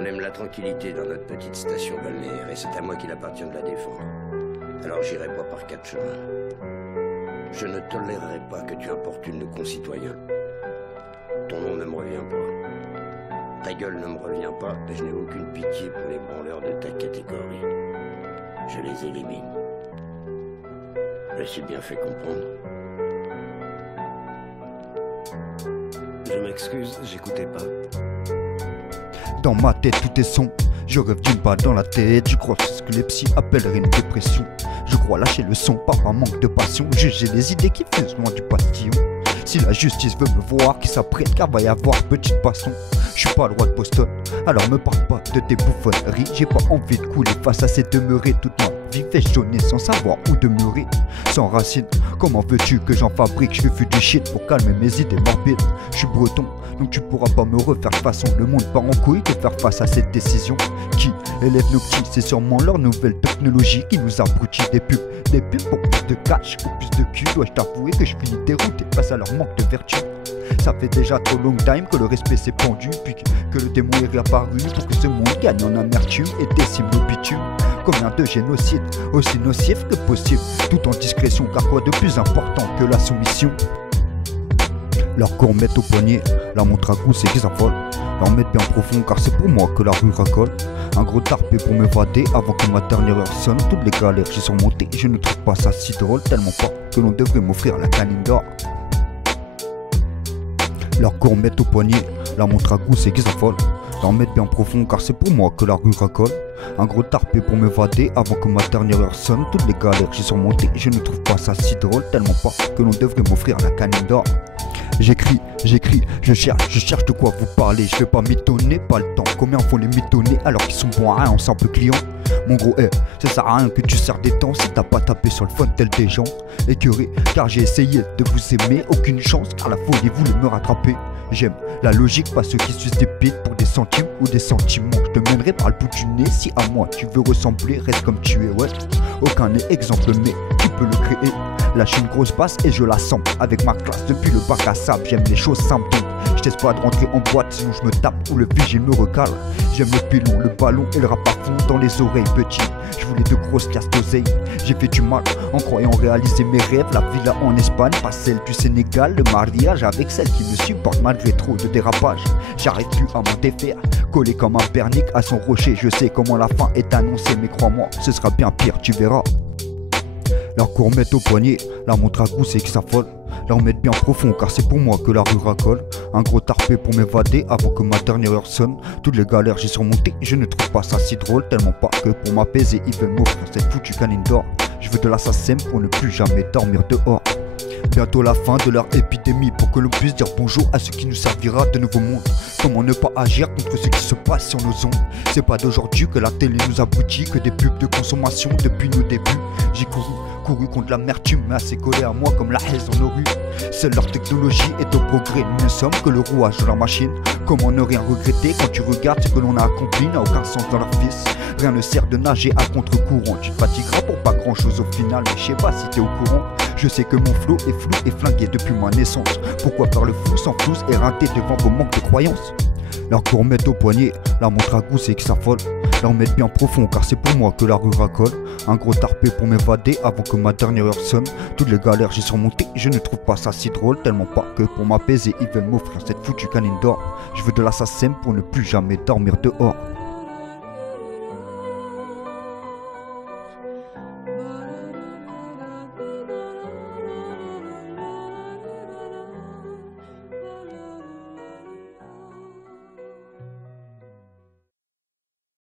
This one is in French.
On aime la tranquillité dans notre petite station balnéaire et c'est à moi qu'il appartient de la défendre. Alors j'irai pas par quatre chemins. Je ne tolérerai pas que tu importunes nos concitoyens. Ton nom ne me revient pas. Ta gueule ne me revient pas et je n'ai aucune pitié pour les branleurs de ta catégorie. Je les élimine. Je suis bien fait comprendre. Je m'excuse, j'écoutais pas. Dans ma tête tout est son. Je rêve d'une balle dans la tête. Je crois que c'est ce que les psys appelleraient une dépression. Je crois lâcher le son par un manque de passion. Juger les idées qui fusent loin du pastillon. Si la justice veut me voir, qui s'apprête car va y avoir petite passion. Je suis pas le roi de Boston, alors me parle pas de tes bouffonneries. J'ai pas envie de couler face à ces demeurés. Toute ma vie fait jaunir sans savoir où demeurer. Sans racines, comment veux-tu que j'en fabrique? Je fais du shit pour calmer mes idées morbides. Je suis breton, donc tu pourras pas me refaire de façon. Le monde part en couille de faire face à cette décision. Qui élève nos petits, c'est sûrement leur nouvelle technologie qui nous abrutit des pubs. Des pubs pour plus de cash ou plus de cul. Dois-je t'avouer que je finis dérouté face à leur manque de vertu? Ça fait déjà trop long time que le respect s'est pendu, puis que le démon est réapparu pour que ce monde gagne en amertume et décime le bitume. Combien de génocides, aussi nocifs que possible, tout en discrétion, car quoi de plus important que la soumission? Leur corps met au poignet, la montre à cou c'est qu'ils affolent. Leur mettre bien profond car c'est pour moi que la rue racole. Un gros tarpé pour m'évader avant que ma dernière heure sonne. Toutes les galères j'ai surmontées, je ne trouve pas ça si drôle, tellement pas que l'on devrait m'offrir la canine d'or. Leur corps met au poignet, la montre à cou c'est qu'ils affolent. Leur mettre bien profond car c'est pour moi que la rue racole. Un gros tarpé pour m'évader avant que ma dernière heure sonne. Toutes les galères j'ai surmontées, je ne trouve pas ça si drôle, tellement pas que l'on devrait m'offrir la canine d'or. J'écris, je cherche de quoi vous parler. Je vais pas m'étonner, pas le temps. Combien font les mitonner alors qu'ils sont bons à rien en simple client? Mon gros ça sert à rien que tu sers des temps si t'as pas tapé sur le phone tel des gens. Écœuré car j'ai essayé de vous aimer, aucune chance car la folie voulait me rattraper. J'aime la logique, pas ceux qui sucent des bites pour des centimes ou des sentiments. Je te mènerai par le bout du nez si à moi tu veux ressembler, reste comme tu es, ouais. Aucun n'est exemple mais tu peux le créer. Lâche une grosse basse et je la sens avec ma classe depuis le bac à sable. J'aime les choses simples donc je teste pas de rentrer en boîte sinon je me tape ou le vigile me recale. J'aime le pilon, le ballon et le rap à fond dans les oreilles petit. Je voulais de grosses pièces d'oseille. J'ai fait du mal en croyant réaliser mes rêves. La villa en Espagne, pas celle du Sénégal. Le mariage avec celle qui me supporte malgré trop de dérapage. J'arrive plus à m'en défaire, collé comme un bernic à son rocher. Je sais comment la fin est annoncée mais crois-moi ce sera bien pire, tu verras. Leur cours mettent au poignet, la montre à cou c'est qu'ils s'affolent. Leur mettre bien profond car c'est pour moi que la rue racole. Un gros tarpé pour m'évader avant que ma dernière heure sonne. Toutes les galères j'ai surmontées, je ne trouve pas ça si drôle, tellement pas que pour m'apaiser ils veulent m'offrir cette foutue canine d'or. Je veux de l'assassin pour ne plus jamais dormir dehors. Bientôt la fin de leur épidémie pour que l'on puisse dire bonjour à ce qui nous servira de nouveau monde. Comment ne pas agir contre ce qui se passe sur nos ondes? C'est pas d'aujourd'hui que la télé nous abrutit, que des pubs de consommation depuis nos débuts. J'ai couru contre l'amertume mais assez collé à moi comme la haine dans nos rues. Seule leur technologie est au progrès, nous ne sommes que le rouage de la machine. Comment ne rien regretter quand tu regardes ce que l'on a accompli n'a aucun sens dans leur fils. Rien ne sert de nager à contre-courant, tu te fatigueras pour pas grand chose au final. Mais je sais pas si t'es au courant, je sais que mon flow est flou et flingué depuis ma naissance. Pourquoi faire le fou sans flouze et rater devant vos manques de croyances? Leur cours mettent au poignet, la montre à cou c'est qu'ils s'affolent. Leur mettre bien profond car c'est pour moi que la rue racole. Un gros tarpé pour m'évader avant que ma dernière heure sonne. Toutes les galères j'ai surmontées, je ne trouve pas ça si drôle, tellement pas que pour m'apaiser ils veulent m'offrir cette foutue canine d'or. Je veux de l'assassin pour ne plus jamais dormir dehors.